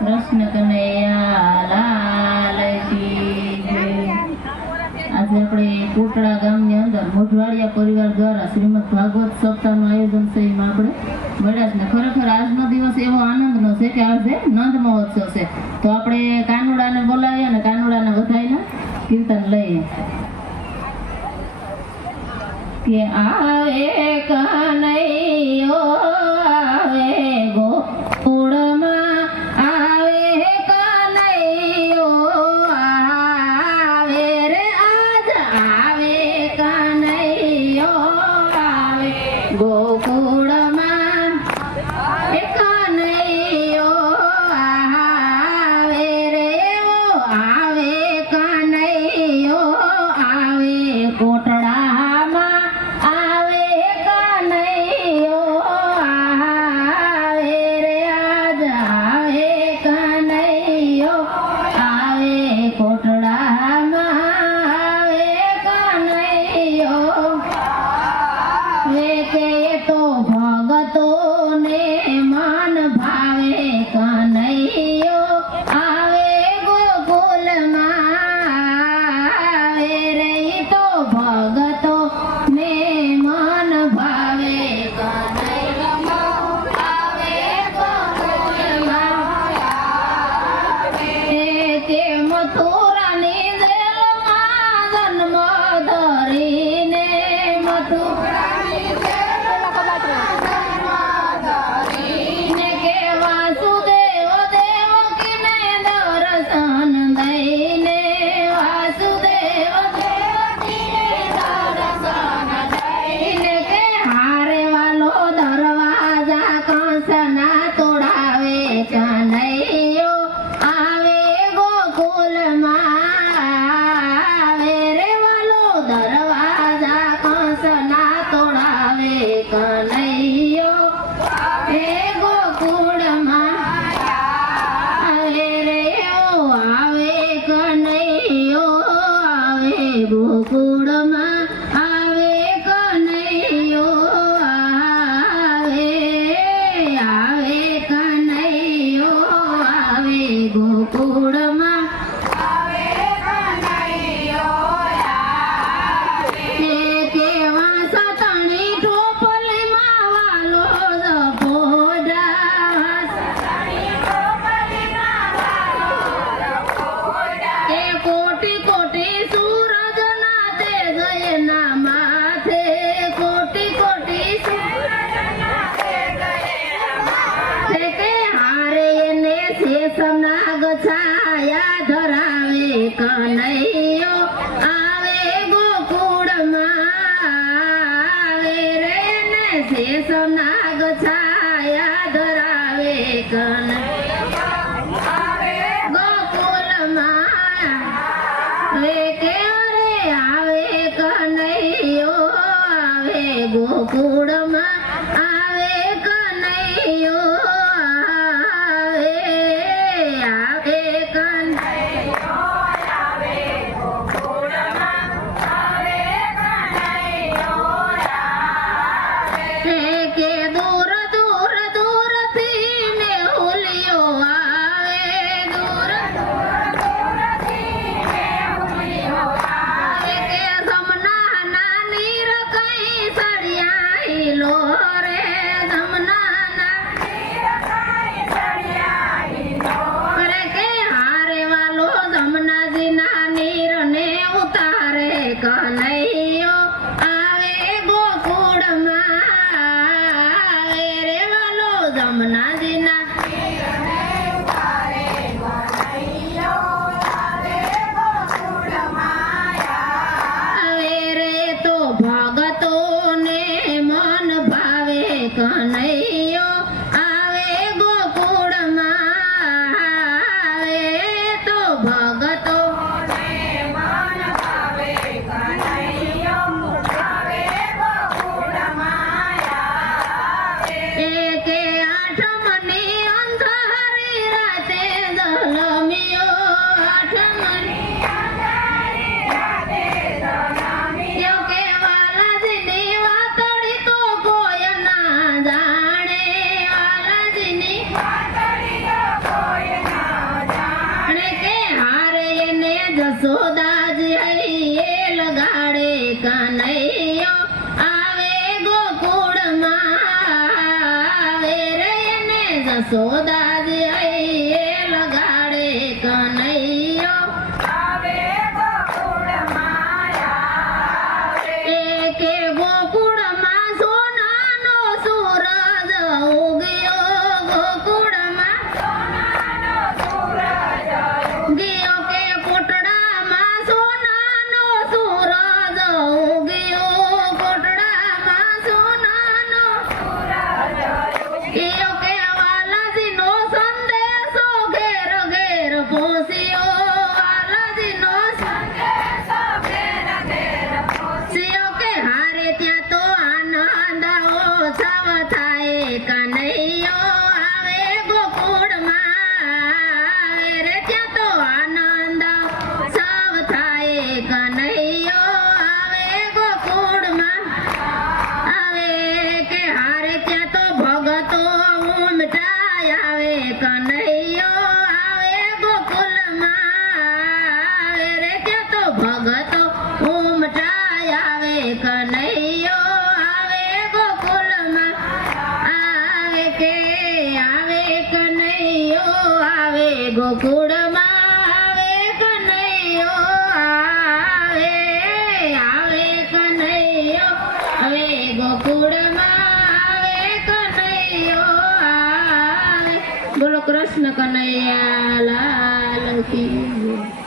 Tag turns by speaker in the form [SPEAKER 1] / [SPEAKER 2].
[SPEAKER 1] કૃષ્ણ કનૈયા લાલ આજે આપણે કોટડા ગામની અંદર મોઢવાડિયા પરિવાર દ્વારા શ્રીમદ ભાગવત સપ્તાહનું આયોજન છે એમાં આપણે મળ્યા છે ખરેખર આજનો દિવસ એવો આનંદનો છે કે આજે નંદ મહોત્સવ છે. તો આપણે કાનુડાને બોલાવીએ અને કાનુડાને બધાયને કીર્તન લઈએ. કે આવે કનૈયો ગોકુળમાં એ કનૈયો આવે આવે કનૈયો આવે કોટડામાં આવે કનૈયો આવે ગોકુળમાં. આવે રે ને શેષનાગ છાયા ધરાવે કનૈયો ગોકુળમાં. રે કે રે આવે કનૈયો. આવે ગોકુળમાં. આવે કનૈયો આવે ગોકુળમાં. આવે રે ને જસોદા ગોકુળમાં આવે કનૈયો, આવે આવે, કનૈયો હવે ગોકુળમાં આવે કનૈયો આવે. બોલો કૃષ્ણ કનૈયા લાલ કી.